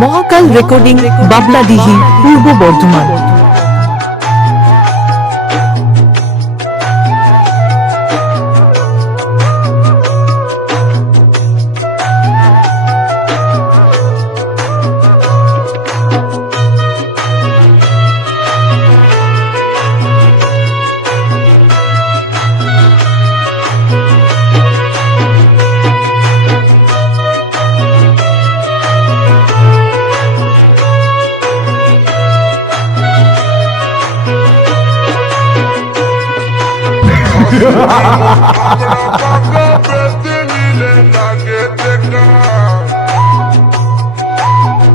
মহাকাল recording, বাবলাডিহি, পূর্ব বর্ধমান।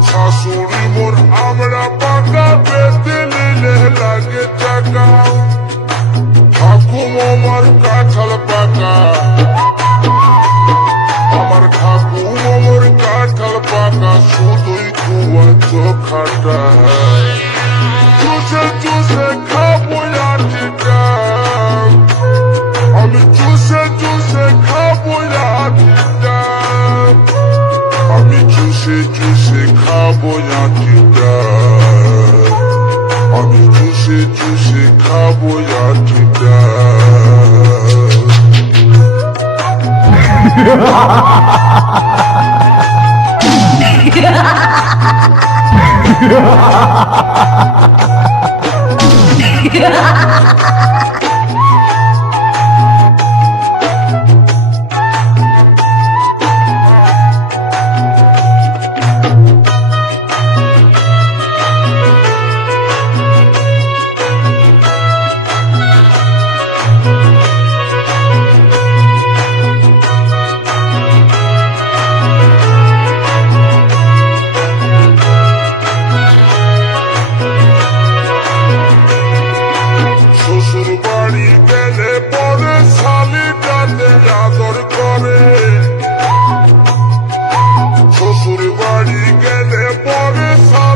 শাশুড়ি মোর আমরা পাকা পেতে নিলে লাগে টাকা, ঠাকুম আমার কাঁঠাল পাকা, আমার ঠাকুম আমার কাঁঠাল পাকা, শুধুই কুয়া চোখাটা চুষে চুষে খাবো আটিটা, আমি চুষে চুষে খাবো আটিটা, আমি চুষে চুষে খাবো আটিটা, আমি চুষে চুষে খাবো আটিটা।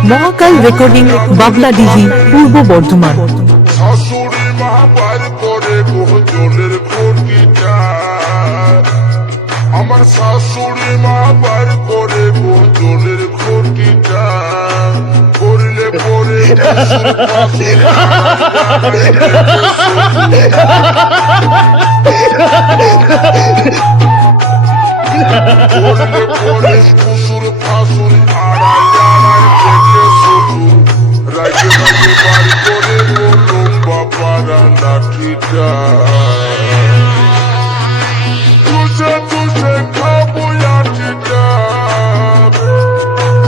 মহাকাল রেকর্ডিং, বাবলাডিহি, পূর্ব বর্ধমান। শাশুড়ি মা বার করে জলের ঘটিটা, আমার শাশুড়ি মা বার করে জলের ঘটিটা, করলে পরে করলে পরে শ্বশুর ফাঁসুর আড়াই আড়াই থেকে শ্বশুর রাজে রাজে বাড়ি করে লম্বা পাড়া লাঠিটা, চুষে চুষে খাবো আটিটা,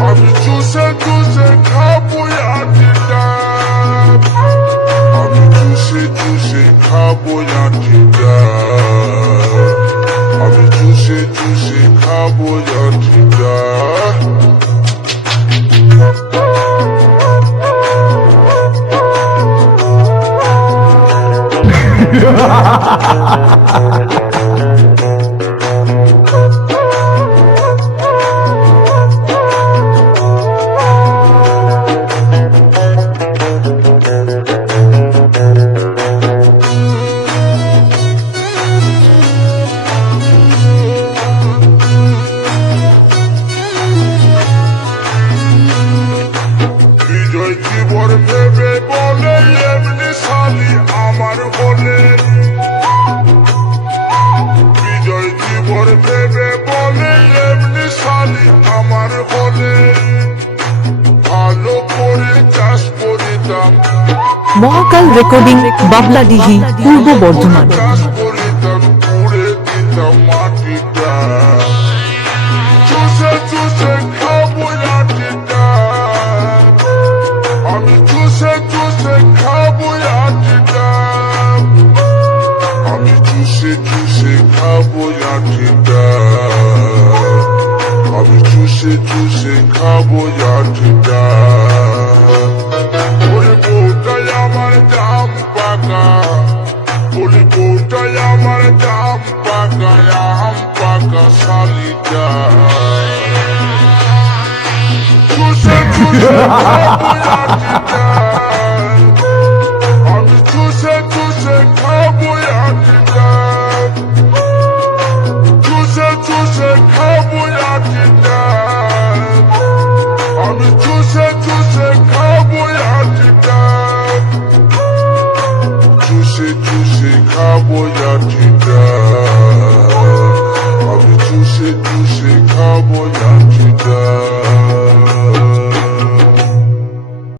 আমি চুষে চুষে খাবো আটিটা, আমি চুষে চুষে খাবো আটিটা, আমি চুষে চুষে খাবো আটিটা। বিজয় জীবন ভেবে বলে এমনি শালি আমার হলে বিজয় জীবন ভেবে বলে এমনি শালি আমার হলে ভালো করে চাষ করিতাম মহাকাল রেকর্ডিং বাবলাডিহি পূর্ব বর্ধমান চাষ করিতাম পুড়ে দিতাম মাটিটা চুষে চুষে খাবো লাঠিটা আমি চুষে চুষে খাবো লাঠিটা আমি চুষে চুষে খাবো লাঠিটা আমি চুষে চুষে খাবো